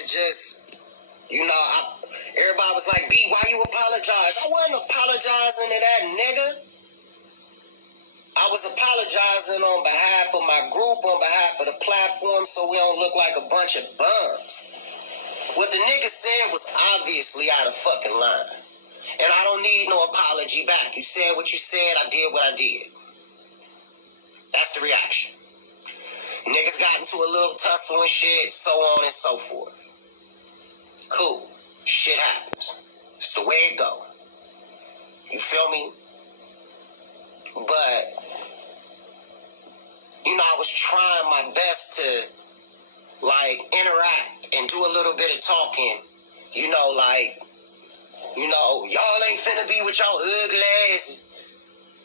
is just, everybody was like, B, why you apologize? I wasn't apologizing to that nigga. I was apologizing on behalf of my group, on behalf of the platform, so we don't look like a bunch of bums. What the nigga said was obviously out of fucking line. And I don't need no apology back. You said what you said, I did what I did. That's the reaction. Niggas got into a little tussle and shit, so on and so forth. Cool. Shit happens. It's the way it go. You feel me? But, I was trying my best to, interact and do a little bit of talking. Y'all ain't finna be with y'all ugly asses.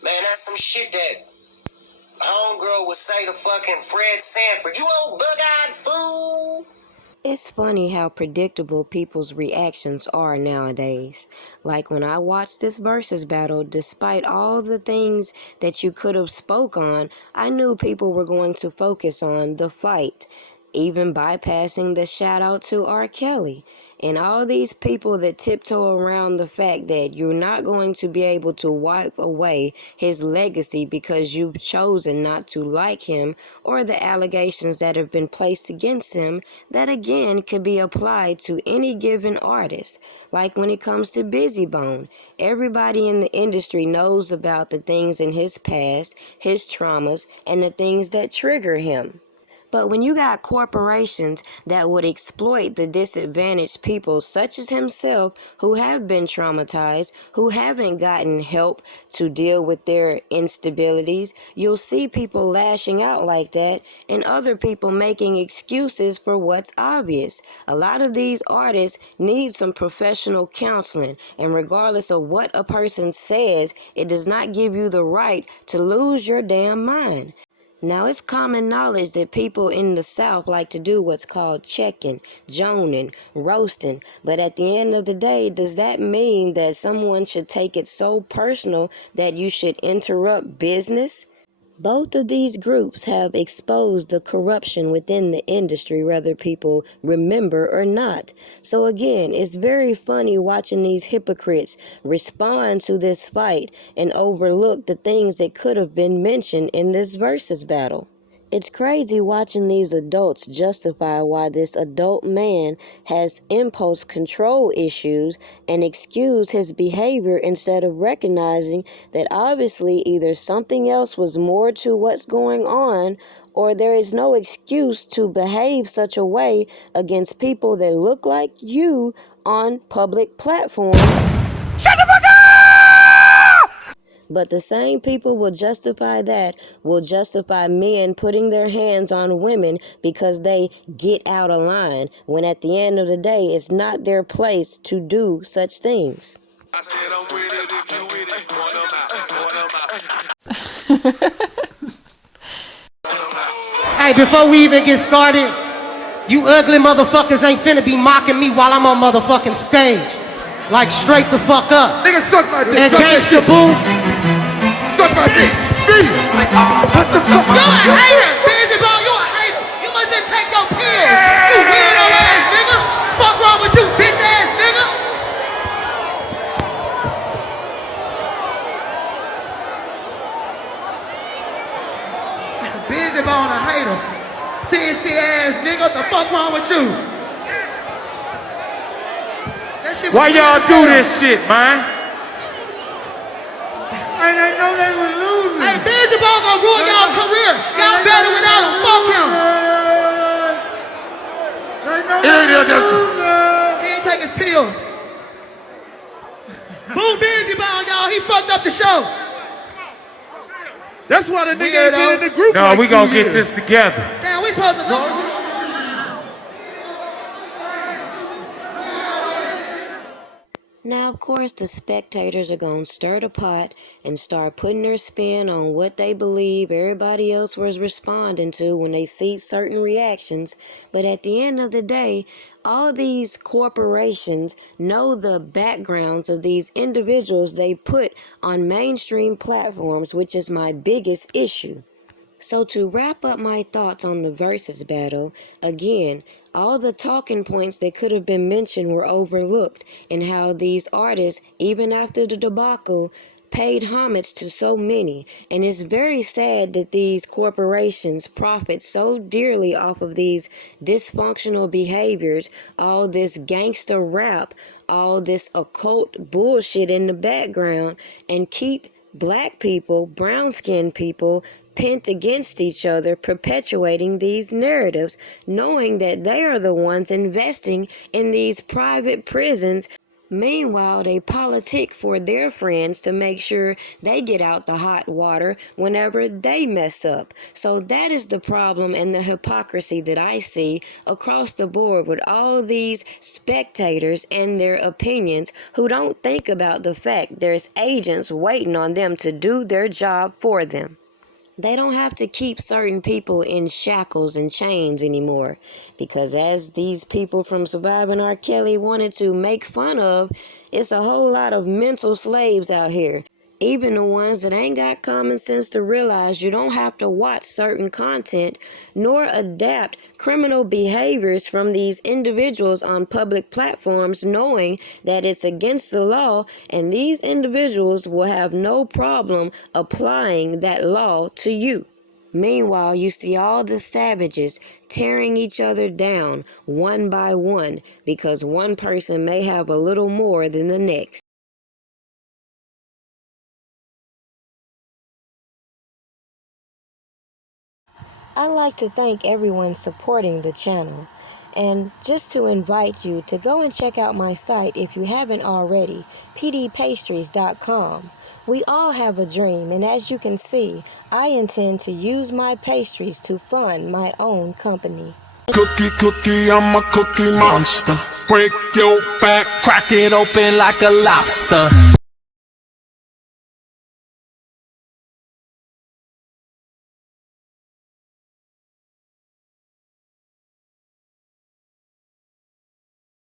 Man, that's some shit that homegirl would say to fucking Fred Sanford. You old bug-eyed fool. It's funny how predictable people's reactions are nowadays. Like when I watched this versus battle, despite all the things that you could have spoke on, I knew people were going to focus on the fight, even bypassing the shout out to R. Kelly. And all these people that tiptoe around the fact that you're not going to be able to wipe away his legacy because you've chosen not to like him, or the allegations that have been placed against him that again could be applied to any given artist. Like when it comes to Bizzy Bone, everybody in the industry knows about the things in his past, his traumas, and the things that trigger him. But when you got corporations that would exploit the disadvantaged people such as himself who have been traumatized, who haven't gotten help to deal with their instabilities, you'll see people lashing out like that and other people making excuses for what's obvious. A lot of these artists need some professional counseling, and regardless of what a person says, it does not give you the right to lose your damn mind. Now, it's common knowledge that people in the South like to do what's called checking, joning, roasting. But at the end of the day, does that mean that someone should take it so personal that you should interrupt business? Both of these groups have exposed the corruption within the industry, whether people remember or not. So again, it's very funny watching these hypocrites respond to this fight and overlook the things that could have been mentioned in this versus battle. It's crazy watching these adults justify why this adult man has impulse control issues and excuse his behavior instead of recognizing that obviously either something else was more to what's going on, or there is no excuse to behave such a way against people that look like you on public platforms. Shut the fuck up! But the same people will justify men putting their hands on women because they get out of line, when at the end of the day, it's not their place to do such things. I said I'm with it if you with it. Point them out. Hey, before we even get started, you ugly motherfuckers ain't finna be mocking me while I'm on motherfucking stage. Like, straight the fuck up. Nigga, suck my dick. And gangsta boo. Suck my dick. Me. What the fuck? You a hater. Bizzy Bone, you a hater. You mustn't take your pills. You weirdo ass nigga. Fuck wrong with you, bitch ass nigga. Bizzy Bone a hater. Sissy ass nigga. What the fuck wrong with you? Why y'all do this shit, man? I didn't know they were losing. Hey, Bizzy Bone gonna ruin y'all career. Y'all better without him. Fuck him. He ain't take his pills. Boom, Bizzy Bone, y'all. He fucked up the show. That's why the nigga ain't been in the group. No, like we gonna get this together. Damn, we supposed to go. Now, of course, the spectators are going to stir the pot and start putting their spin on what they believe everybody else was responding to when they see certain reactions. But at the end of the day, all these corporations know the backgrounds of these individuals they put on mainstream platforms, which is my biggest issue. So to wrap up my thoughts on the versus battle, again, all the talking points that could have been mentioned were overlooked, and how these artists, even after the debacle, paid homage to so many. And it's very sad that these corporations profit so dearly off of these dysfunctional behaviors, all this gangster rap, all this occult bullshit in the background, and keep black people, brown-skinned people, pent against each other, perpetuating these narratives, knowing that they are the ones investing in these private prisons. Meanwhile, they politic for their friends to make sure they get out the hot water whenever they mess up. So that is the problem and the hypocrisy that I see across the board with all these spectators and their opinions who don't think about the fact there's agents waiting on them to do their job for them. They don't have to keep certain people in shackles and chains anymore, because as these people from Surviving R. Kelly wanted to make fun of, it's a whole lot of mental slaves out here. Even the ones that ain't got common sense to realize you don't have to watch certain content nor adapt criminal behaviors from these individuals on public platforms, knowing that it's against the law, and these individuals will have no problem applying that law to you. Meanwhile, you see all the savages tearing each other down one by one because one person may have a little more than the next. I'd like to thank everyone supporting the channel, and just to invite you to go and check out my site if you haven't already, pdpastries.com. We all have a dream, and as you can see, I intend to use my pastries to fund my own company. Cookie, I'm a cookie monster. Break your back, crack it open like a lobster.